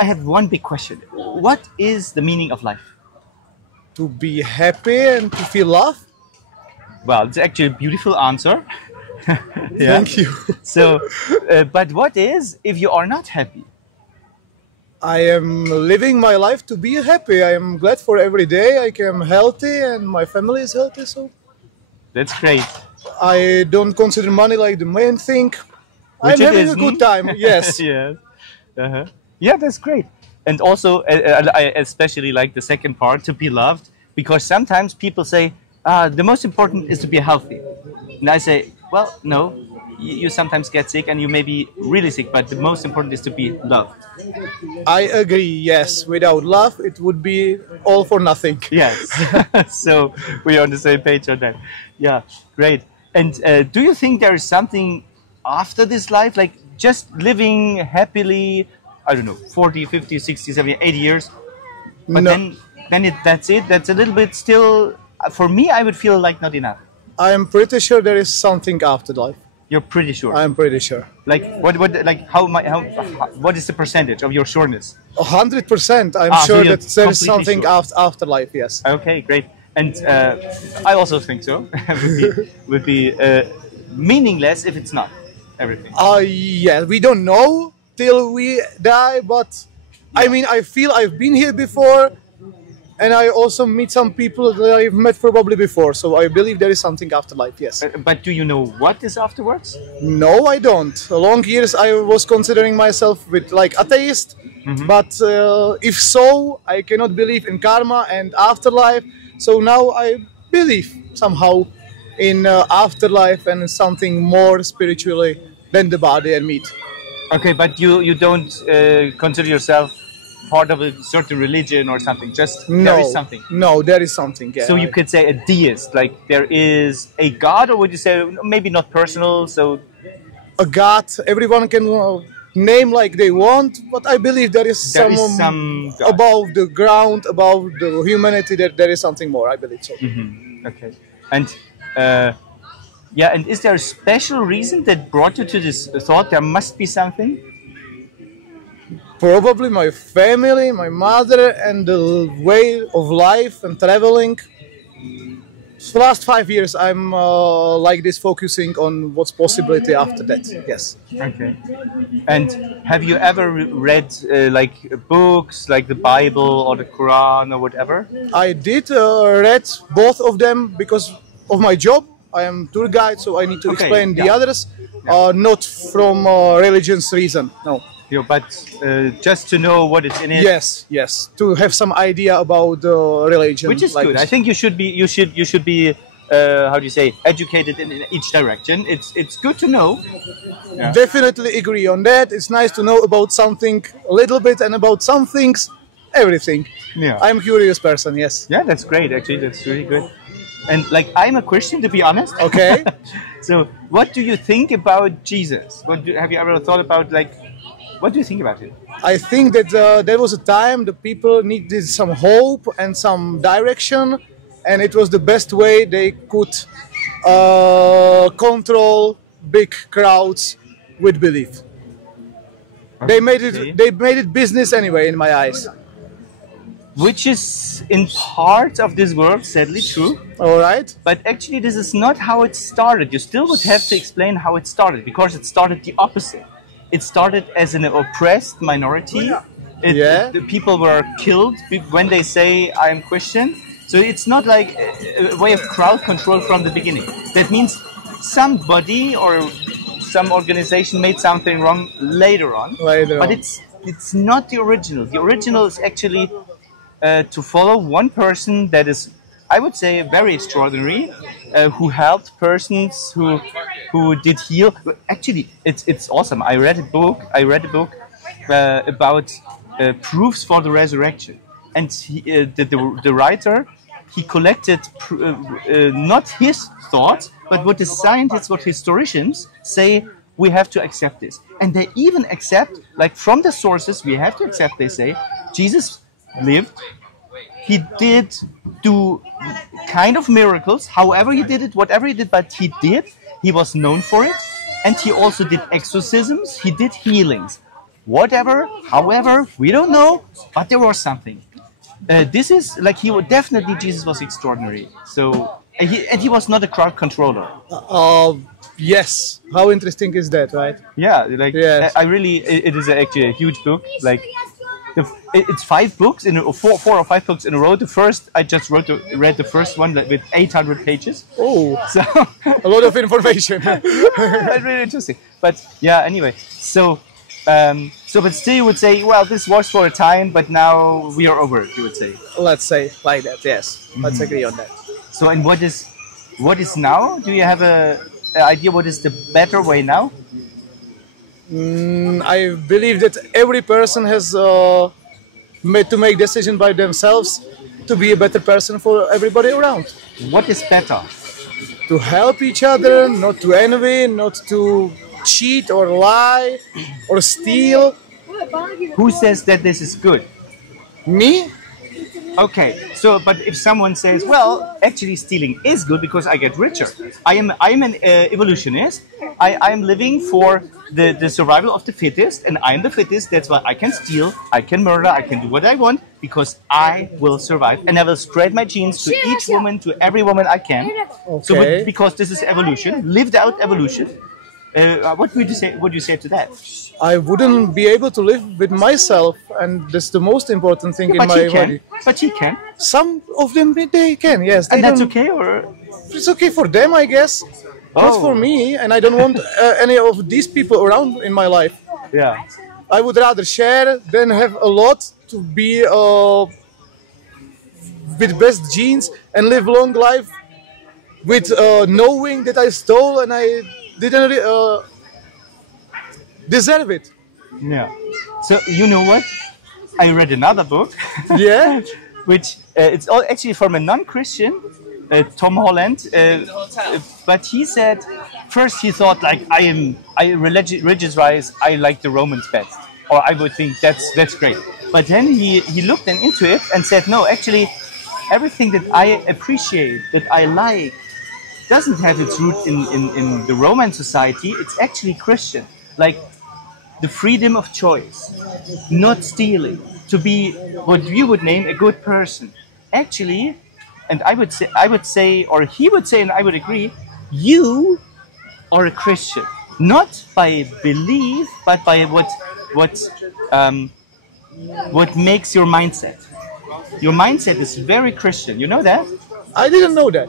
I have one big question. What is the meaning of life? To be happy and to feel love. Well, it's actually a beautiful answer. Thank you. So, but what is if you are not happy? I am living my life to be happy. I am glad for every day. I am healthy and my family is healthy. So That's great. I don't consider money like the main thing. I'm Which it having a isn't. good time. Yes. Yes. Uh-huh. Yeah, that's great. And also, I especially like the second part, to be loved, because sometimes people say, the most important is to be healthy. And I say, well, no, you sometimes get sick and you may be really sick, but the most important is to be loved. I agree. Yes. Without love, it would be all for nothing. Yes. So we are on the same page on that. Yeah, great. And do you think there is something after this life, like just living happily, I don't know, 40, 50, 60, 70, 80 years? But No. then that's it. That's a little bit still, for me, I would feel like not enough. I am pretty sure there is something after life. You're pretty sure. I am pretty sure. Like like what is the percentage of your sureness? 100%. I'm So sure you're that there is completely something sure. after life. Yes. Okay, great. And I also think so. would be meaningless if it's not everything. Yeah, we don't know till we die, but I mean, I feel I've been here before, and I also meet some people that I've met probably before. So I believe there is something after life. Yes. But do you know what is afterwards? No, I don't. Long years I was considering myself with like atheist, but if so, I cannot believe in karma and afterlife. So now I believe somehow in afterlife and something more spiritually than the body and meat. Okay, but you don't consider yourself part of a certain religion or something. Just No, there is something. No, there is something. Yeah. So you could say a deist, like there is a god, or would you say maybe not personal? So a god, everyone can name like they want, but I believe there is there is some god. above the ground, above the humanity. There is something more. I believe so. Okay, and yeah, and is there a special reason that brought you to this thought? There must be something. Probably my family, my mother, and the way of life and traveling. For the last 5 years, I'm like this, focusing on what's possibility after that. Yes. Okay. And have you ever read like books, like the Bible or the Quran or whatever? I did read both of them because of my job. I am tour guide, so I need to Okay, explain the yeah. others, not from religion's reason. No. Yeah, but just to know what is in it. Yes, to have some idea about religion, Which is like good. this. I think you should be how do you say, educated in each direction. It's good to know. Yeah. Definitely agree on that. It's nice to know about something a little bit and about some things, everything. Yeah. I'm a curious person. Yes. Yeah, that's great. Actually, that's really good. And like, I'm a Christian, to be honest. Okay. So, what do you think about Jesus? Have you ever thought about, like, what do you think about it? I think that there was a time the people needed some hope and some direction, and it was the best way they could control big crowds with belief. They made it business anyway, in my eyes. Which is in part of this world sadly true. All right. But actually, this is not how it started. You still would have to explain how it started, because it started the opposite. It started as an oppressed minority. The people were killed when they say, I am Christian. So it's not like a way of crowd control from the beginning. That means somebody or some organization made something wrong later on. But it's not the original. The original is actually to follow one person that is, I would say, very extraordinary, who helped persons, who did heal. Actually, it's awesome. I read a book about proofs for the resurrection, and the writer, he collected not his thoughts, but what the scientists, what historians say. We have to accept this, and they even accept, like from the sources, we have to accept. They say Jesus lived. He did do kind of miracles, however he did it, whatever he did, but he did. He was known for it. And he also did exorcisms. He did healings. whatever, however, we don't know, but there was something. This is like definitely Jesus was extraordinary. So and he was not a crowd controller. Yes. How interesting is that, right? Yeah, like I really, it is actually a huge book. Like it's 5 books in 4 or 5 books in a row. The first I just read the first one with 800 pages. Oh, so a lot of information. That's really interesting. But yeah, anyway, so but still you would say, well, this was for a time, but now we are over it. You would say. Let's say like that. Yes, let's agree on that. So, and what is now? Do you have an idea what is the better way now? I believe that every person has to make decision by themselves to be a better person for everybody around. What is better? To help each other, not to envy, not to cheat or lie or steal. Who says that this is good? Me? Okay, so but if someone says, well, actually stealing is good because I get richer. I am an evolutionist. I am living for the survival of the fittest, and I am the fittest. That's why I can steal, I can murder, I can do what I want because I will survive, and I will spread my genes to each woman, to every woman I can. Okay. So because this is evolution, lived out evolution. What would you say to that? I wouldn't be able to live with myself, and that's the most important thing in my body. But he can. Some of them they can, yes. And that's okay, or it's okay for them, I guess. Not for me, and I don't want any of these people around in my life. Yeah. I would rather share than have a lot to be with best genes and live long life with knowing that I stole and I didn't deserve it. Yeah. So you know what? I read another book. Yeah. Which it's all actually from a non-Christian, Tom Holland. But he said first he thought like religious-wise I like the Romans best, or I would think that's great. But then he looked into it and said no, actually everything that I appreciate, that I like, doesn't have its root in the Roman society. It's actually Christian. Like the freedom of choice, not stealing, to be what you would name a good person. Actually, and I would say, or he would say, and I would agree, you are a Christian, not by belief, but by what makes your mindset. Your mindset is very Christian. You know that? I didn't know that.